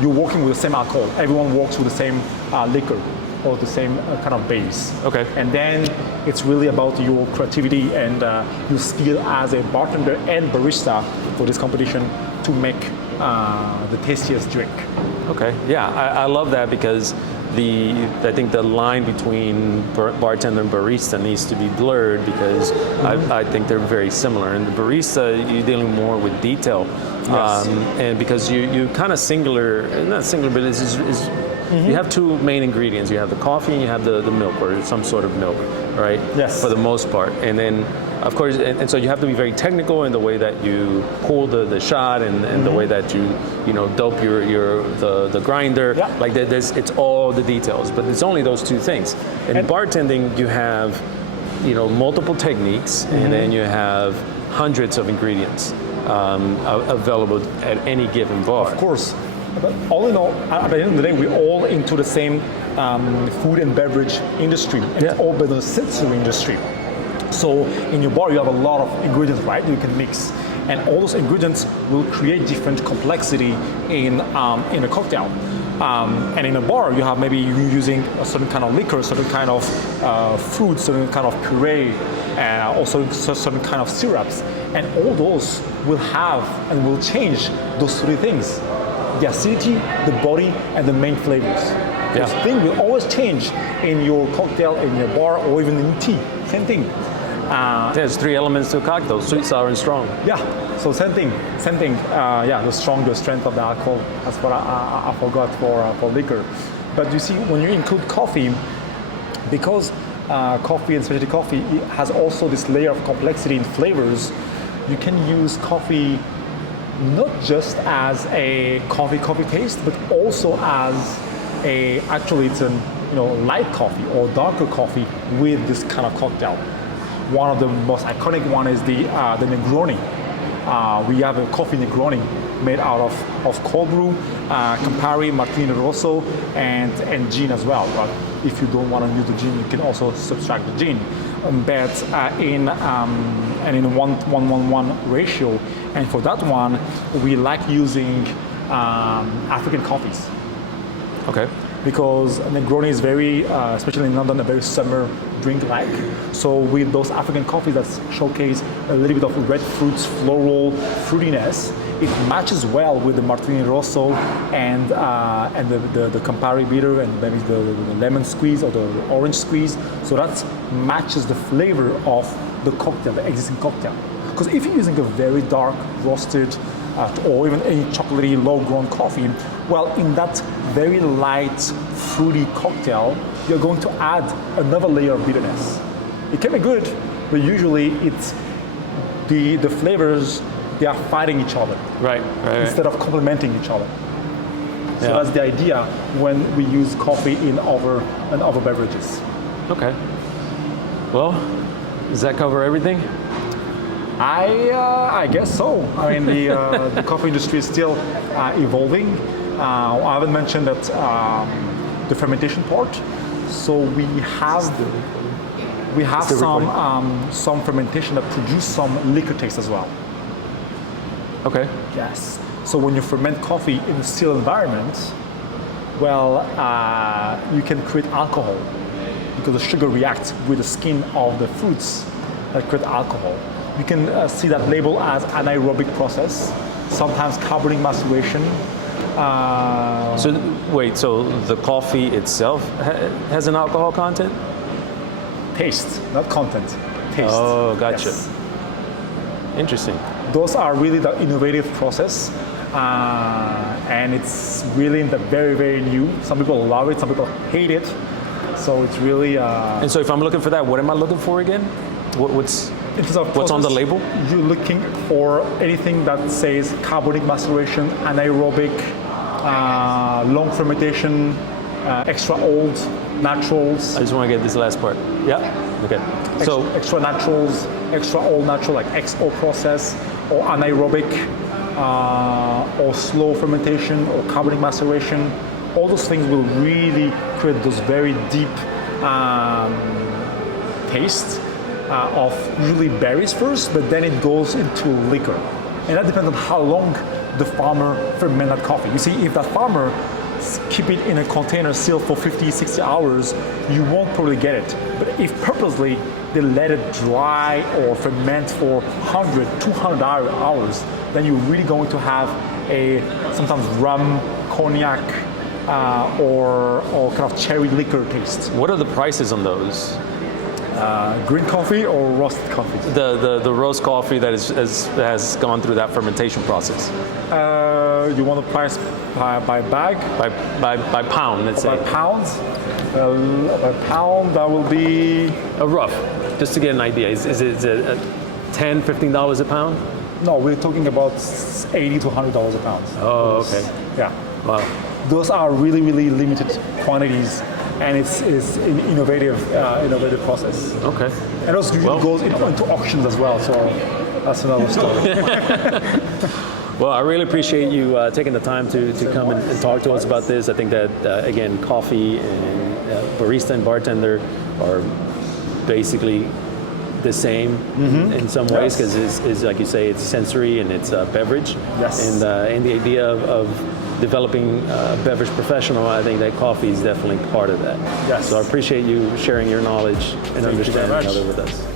you're working with the same alcohol. Everyone works with the same liquor or the same kind of base. Okay. And then it's really about your creativity and your skill as a bartender and barista for this competition to make the tastiest drink. Okay, yeah, I love that, because I think the line between bartender and barista needs to be blurred, because I think they're very similar. And the barista, you're dealing more with detail. Yes. And because you kind of not singular, but you have 2 main ingredients. You have the coffee and you have the milk, or some sort of milk, right? Yes. For the most part. And then, of course, and so you have to be very technical in the way that you pull the shot and the way that you dope the grinder. Yeah. Like it's all the details, but it's only those 2 things. In bartending, you have multiple techniques, and then you have hundreds of ingredients available at any given bar. Of course. But all in all, at the end of the day, we're all into the same food and beverage industry. And it's all the sensory industry. So in your bar, you have a lot of ingredients, right? You can mix. and all those ingredients will create different complexity in a cocktail. And in a bar, you have maybe you using a certain kind of liquor, certain kind of fruit, certain kind of puree, also certain kind of syrups, and all those will have and will change those three things: the acidity, the body, and the main flavors. Those things will always change in your cocktail, in your bar, or even in tea. Same thing. There's three elements to a cocktail: sweet, sour, and strong. Yeah. So same thing. The strength of the alcohol. That's what I forgot for liquor. But you see, when you include coffee, because coffee and specialty coffee has also this layer of complexity in flavors, you can use coffee not just as a coffee taste, but also as it's a light coffee or darker coffee with this kind of cocktail. One of the most iconic one is the Negroni. We have a coffee Negroni made out of cold brew, Campari, Martini Rosso, and gin as well. But if you don't want to use the gin, you can also subtract the gin. But in 1:1 ratio, and for that one, we like using African coffees. Okay. Because Negroni is very, especially in London, a very summer drink-like. So with those African coffees that showcase a little bit of red fruits, floral fruitiness, it matches well with the Martini Rosso and the Campari bitter and maybe the lemon squeeze or the orange squeeze. So that matches the flavor of the cocktail, the existing cocktail. Because if you're using a very dark roasted or even any chocolatey low-grown coffee, well, in that very light, fruity cocktail, you're going to add another layer of bitterness. It can be good, but usually it's the flavors, they are fighting each other. Right. Instead of complementing each other. So that's the idea when we use coffee in other beverages. Okay. Well, does that cover everything? I guess so. I mean, the coffee industry is still evolving. I haven't mentioned that the fermentation part. So we have some fermentation that produce some liquor taste as well. Okay. Yes. So when you ferment coffee in a still environment, well, you can create alcohol because the sugar reacts with the skin of the fruits that create alcohol. You can see that label as anaerobic process, sometimes carbonic maceration. So the coffee itself has an alcohol content? Taste, not content. Taste. Oh, gotcha. Yes. Interesting. Those are really the innovative process, and it's really in the very, very new. Some people love it, some people hate it. So it's really. And so if I'm looking for that, what am I looking for again? What's on the label? You're looking for anything that says carbonic maceration, anaerobic, long fermentation, extra old, naturals. I just want to get this last part. Yeah? Okay. So extra naturals, extra old natural, like XO process, or anaerobic, or slow fermentation, or carbonic maceration. All those things will really create those very deep tastes. Of usually berries first, but then it goes into liquor. And that depends on how long the farmer ferment that coffee. You see, if that farmer keep it in a container sealed for 50, 60 hours, you won't probably get it. But if purposely they let it dry or ferment for 100, 200 hours, then you're really going to have a sometimes rum, cognac, or kind of cherry liquor taste. what are the prices on those? Green coffee or roasted coffee? The roast coffee that has gone through that fermentation process. You want to price by bag? By pound, let's say. By pounds? By pound, that will be... Rough, just to get an idea. Is it $10, $15 a pound? No, we're talking about $80 to $100 a pound. Oh, okay. Yeah. Wow. Those are really, really limited quantities, and it's an innovative process. Okay. And it also usually goes into auctions as well, so that's another story. Well, I really appreciate you taking the time to come and talk to us about this. I think that, again, coffee and barista and bartender are basically the same in some ways, because it's like you say, it's sensory and it's a beverage. Yes. And the idea of developing a beverage professional, I think that coffee is definitely part of that. Yes. So I appreciate you sharing your knowledge and Thank you very understanding much. of it with us.